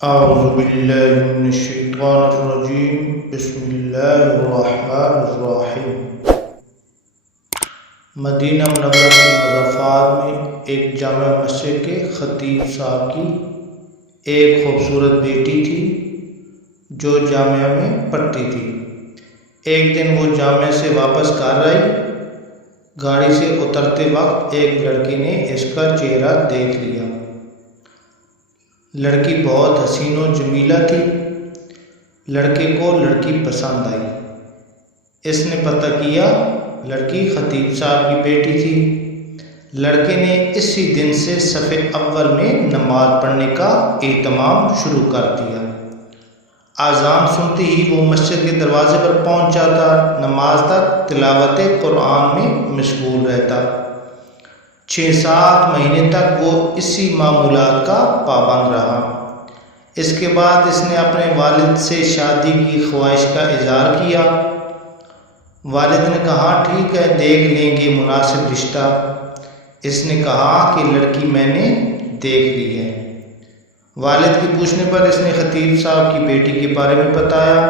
اعوذ باللہ من الشیطان الرجیم بسم اللہ الرحمن الرحیم۔ مدینہ منورہ کے مضافات میں ایک جامع مسجد کے خطیب صاحب کی ایک خوبصورت بیٹی تھی جو جامعہ میں پڑھتی تھی۔ ایک دن وہ جامعہ سے واپس گھر آئی۔ گاڑی سے اترتے وقت ایک لڑکی نے اس کا چہرہ دیکھ لیا۔ لڑکی بہت حسین و جمیلہ تھی۔ لڑکے کو لڑکی پسند آئی۔ اس نے پتہ کیا لڑکی خطیب صاحب کی بیٹی تھی۔ لڑکے نے اسی دن سے صف اول میں نماز پڑھنے کا اہتمام شروع کر دیا۔ اذان سنتے ہی وہ مسجد کے دروازے پر پہنچ جاتا، نماز تک تلاوت قرآن میں مشغول رہتا۔ 6-7 مہینے تک وہ اسی معمولات کا پابند رہا۔ اس کے بعد اس نے اپنے والد سے شادی کی خواہش کا اظہار کیا۔ والد نے کہا ٹھیک ہے، دیکھ لیں گے مناسب رشتہ۔ اس نے کہا کہ لڑکی میں نے دیکھ لی ہے۔ والد کے پوچھنے پر اس نے خطیب صاحب کی بیٹی کے بارے میں بتایا۔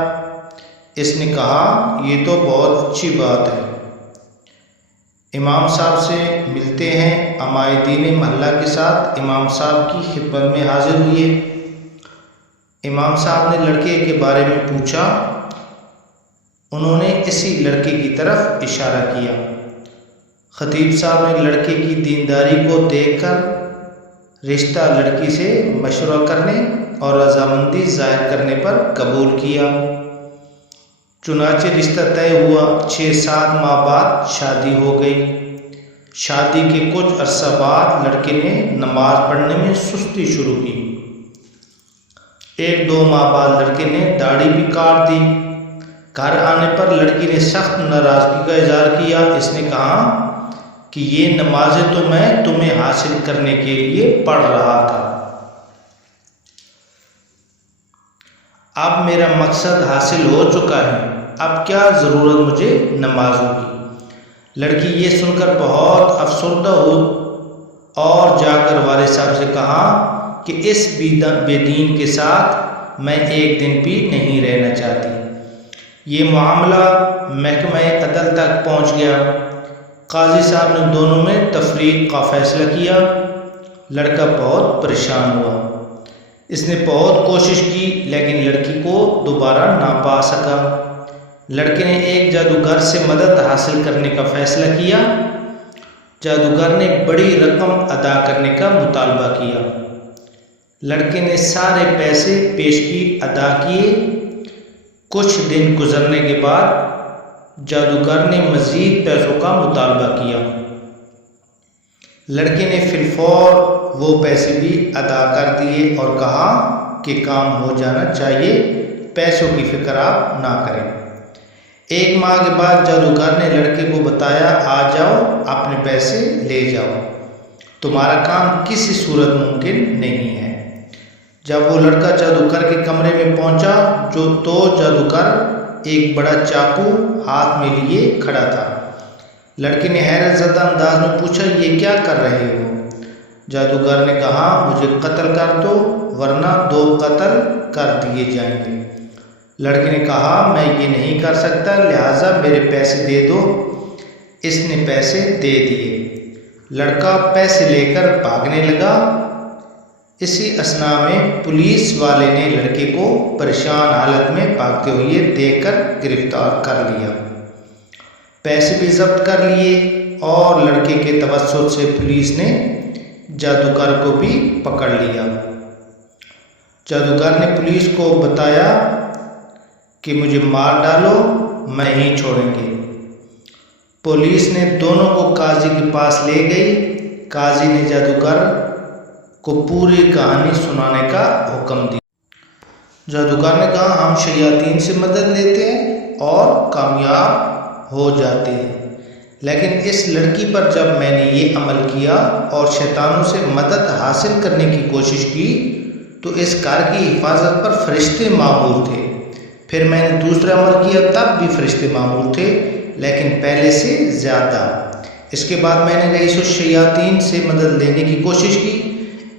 اس نے کہا یہ تو بہت اچھی بات ہے، امام صاحب سے ملتے ہیں۔ عمائدین محلہ کے ساتھ امام صاحب کی خدمت میں حاضر ہوئے۔ امام صاحب نے لڑکے کے بارے میں پوچھا۔ انہوں نے اسی لڑکے کی طرف اشارہ کیا۔ خطیب صاحب نے لڑکے کی دینداری کو دیکھ کر رشتہ لڑکی سے مشورہ کرنے اور رضامندی ظاہر کرنے پر قبول کیا۔ چنانچہ رشتہ طے ہوا۔ 6-7 ماہ بعد شادی ہو گئی۔ شادی کے کچھ عرصہ بعد لڑکے نے نماز پڑھنے میں سستی شروع کی۔ 1-2 ماہ بعد لڑکے نے داڑھی بھی کاٹ دی۔ گھر آنے پر لڑکی نے سخت ناراضگی کا اظہار کیا۔ اس نے کہا کہ یہ نمازیں تو میں تمہیں حاصل کرنے کے لیے پڑھ رہا تھا، اب میرا مقصد حاصل ہو چکا ہے، اب کیا ضرورت مجھے نمازوں کی۔ لڑکی یہ سن کر بہت افسردہ ہوئی اور جا کر والد صاحب سے کہا کہ اس بے دین کے ساتھ میں ایک دن بھی نہیں رہنا چاہتی۔ یہ معاملہ محکمہ عدل تک پہنچ گیا۔ قاضی صاحب نے دونوں میں تفریق کا فیصلہ کیا۔ لڑکا بہت پریشان ہوا۔ اس نے بہت کوشش کی لیکن لڑکی کو دوبارہ نہ پا سکا۔ لڑکے نے ایک جادوگر سے مدد حاصل کرنے کا فیصلہ کیا۔ جادوگر نے بڑی رقم ادا کرنے کا مطالبہ کیا۔ لڑکے نے سارے پیسے پیشگی ادا کیے۔ کچھ دن گزرنے کے بعد جادوگر نے مزید پیسوں کا مطالبہ کیا۔ لڑکے نے فی الفور وہ پیسے بھی ادا کر دیے اور کہا کہ کام ہو جانا چاہیے، پیسوں کی فکر آپ نہ کریں۔ 1 ماہ کے بعد جادوگر نے لڑکے کو بتایا آ جاؤ، اپنے پیسے لے جاؤ، تمہارا کام کسی صورت ممکن نہیں ہے۔ جب وہ لڑکا جادوگر کے کمرے میں پہنچا تو جادوگر ایک بڑا چاقو ہاتھ میں لیے کھڑا تھا۔ لڑکے نے حیرت زدہ انداز میں پوچھا یہ کیا کر رہے ہو؟ جادوگر نے کہا مجھے قتل کر دو ورنہ 2 قتل کر دیے جائیں گے۔ لڑکے نے کہا میں یہ نہیں کر سکتا، لہٰذا میرے پیسے دے دو۔ اس نے پیسے دے دیے۔ لڑکا پیسے لے کر بھاگنے لگا۔ اسی اثناء میں پولیس والے نے لڑکے کو پریشان حالت میں بھاگتے ہوئے دیکھ کر گرفتار کر لیا۔ پیسے بھی ضبط کر لیے اور لڑکے کے توسط سے پولیس نے جادوگر کو بھی پکڑ لیا۔ جادوگر نے پولیس کو بتایا کہ مجھے مار ڈالو، میں نہیں چھوڑیں گے۔ پولیس نے دونوں کو قاضی کے پاس لے گئی۔ قاضی نے جادوگر کو پوری کہانی سنانے کا حکم دیا۔ جادوگر نے کہا ہم شیاطین سے مدد لیتے ہیں اور کامیاب ہو جاتے ہیں، لیکن اس لڑکی پر جب میں نے یہ عمل کیا اور شیطانوں سے مدد حاصل کرنے کی کوشش کی تو اس گھر کی حفاظت پر فرشتے معمور تھے۔ پھر میں نے دوسرا عمل کیا، تب بھی فرشتے معمور تھے لیکن پہلے سے زیادہ۔ اس کے بعد میں نے رئیس الشیاطین سے مدد لینے کی کوشش کی۔